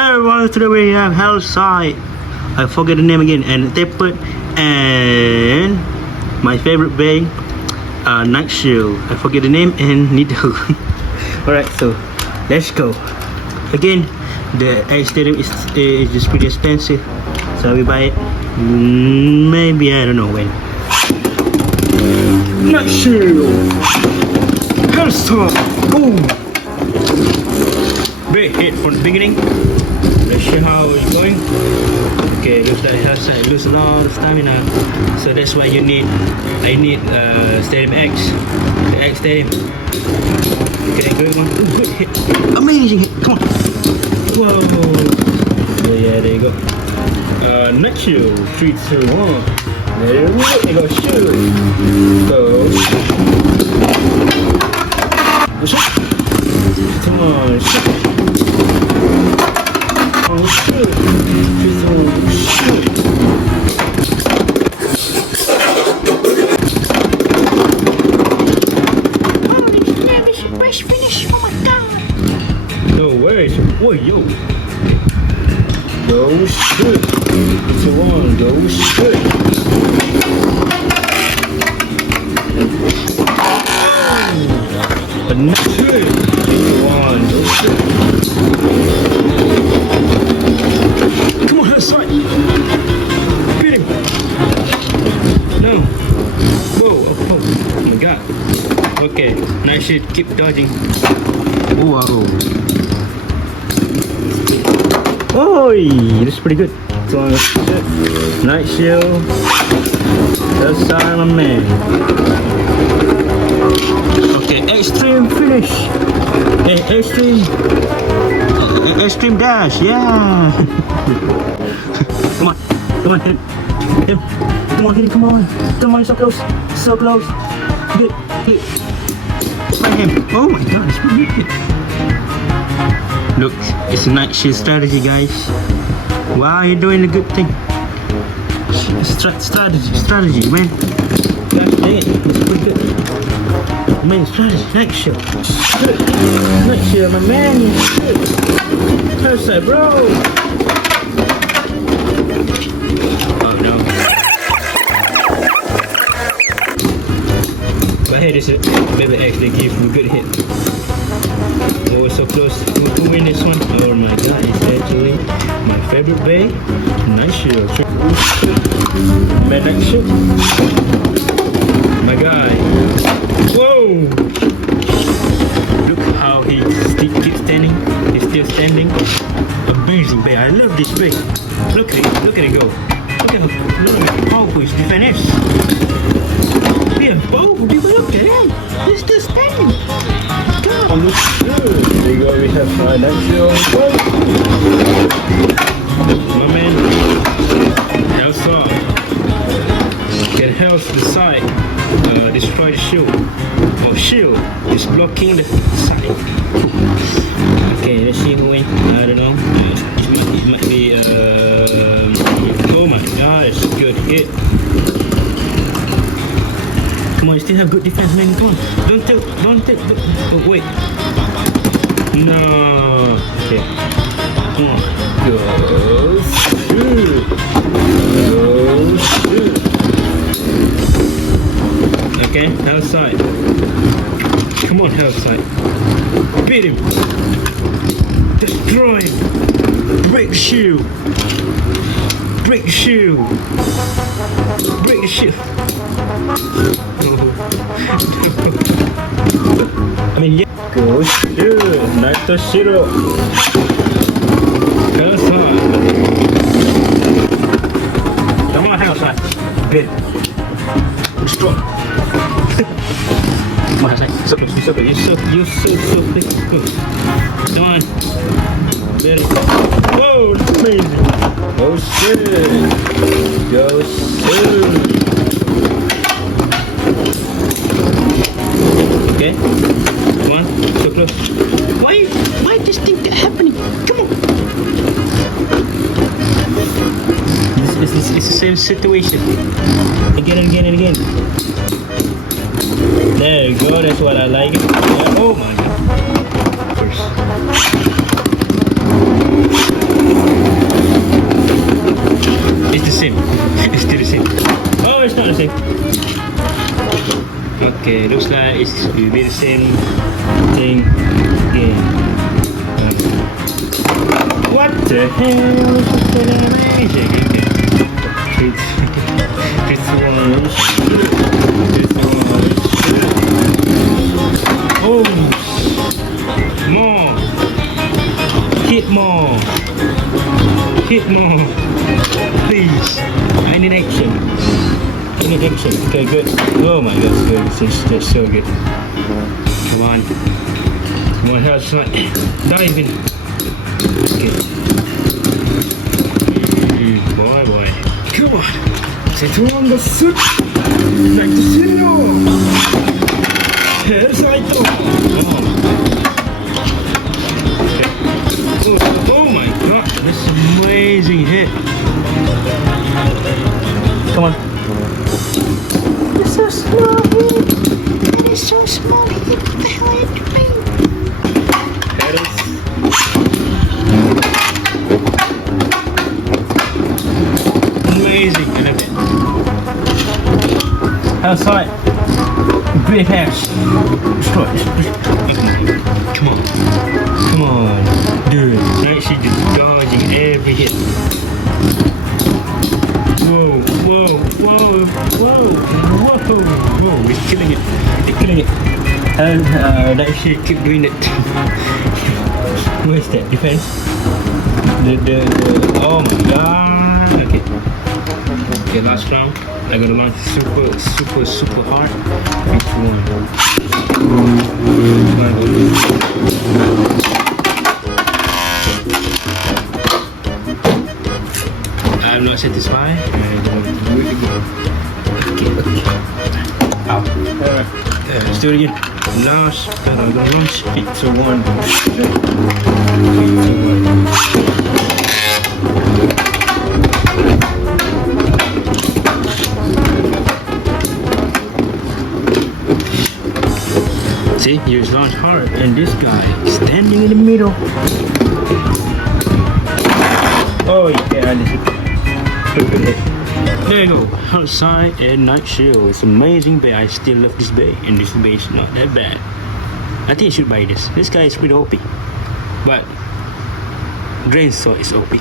Hey everyone, today we have Scythe. I forget the name again, and Tapered, and my favorite bag, Night Shield. I forget the name and Needle. Alright, so let's go. Again, the X Stadium is just pretty expensive, so we buy it. Maybe I don't know when. Night Shield. Hellstorm. Boom. Great hit from the beginning. Let's show how it's going. Okay, looks like Hellstorm. It loses a lot of stamina, so that's why I need Stadium X, the X Stadium. Okay, good one. Ooh, good hit. Amazing hit. Come on. Whoa. Oh, yeah, there you go. Night Shield. 3, 2, 1. There you go. Shoot. Go. Shoot. Come on. Shoot. Oh, shoot. Shoot. No worries. Whoa, yo. Go shoot. It's a one. Go shoot. Another shoot. It's a one. Go shoot. Come on, that's right. Beat him. No. Whoa. Oh my god. Okay. Nice shit. Keep dodging. Whoa. Oh, that's pretty good. Night Shield. That's Silent Man. Okay, extreme finish. Extreme dash. Yeah. Come on, hit him. Come on, hit him. Come on, so close. Hit. Right him. Oh my god, it's pretty good. Look, it's a Night Shield strategy, guys. Wow, you're doing a good thing. Strategy, man. Gosh dang it, it's pretty good. Man, strategy, Night Shield. Night Shield, my man. First side, bro. Oh no. But hey, this is Baby X, they give me a good hit. Oh, so close to win this one. Oh my god, it's actually my favorite bay. Night Shield. Man, Night Shield. My guy. Whoa! Look how he keeps standing. He's still standing. Amazing bay. I love this bay. Look at it go. Look at how powerful his defense is. Yeah, oh, people, look at him. He's still standing. God. On the shoot. There you go, we have Night Shield. My man, Hellstorm can help the side destroy the shield. Or shield is blocking the side. Okay, let's see who wins. I don't know. It might be. Oh my god, it's a good hit. Come on, you still have good defense, man. Come on. Don't take. Oh, wait. No. Okay. Come on. Go shoot. Okay, Hellstorm. Come on, Hellstorm. Beat him. Destroy him. Break the shield. Break the shield. Break the shield. I mean, yeah. Go shoot. Night Shield. Hellstorm. Come on, Hellstorm. Beat him. Destroy. Come on, Hellstorm. So close. You're so big. Good. Come on. Beat him. Whoa, that's amazing. Go shoot. Go shoot. Okay, come on, so close. Why this thing happening? Come on. It's the same situation. Again and again. There you go, that's what I like. Oh my god. First. the same thing again. What the hell is that amazing? Okay. This one. Oh, more. Hit more. Hit more. Please. I need action. I need action. Okay, good. Oh my god, good. This is just so good. Come on. Come on, hell, not dive in. Okay. Boy. Come on. Set on the suit. Like the signal. Here's I thought. Oh my god, that's amazing hit. Come on. It's so small. That is so small. What the hell are you doing? Amazing, I love it. Outside, great pass. Come on, dude. Now she's just dodging every hit. Whoa! He's killing it. And that she keep doing it. Where's that defense? The oh my god. Okay, last round. I'm gonna launch super hard. Which one? I'm not satisfied. Okay. Out. Let's do it again. Last, I'm gonna launch it to one. See, here's launch hard, and this guy standing in the middle. Oh yeah, there you go. Outside and night shield. It's amazing bay. I still love this bay, and this bay is not that bad. I think I should buy this. This guy is pretty OP, but Drain Saw is OP.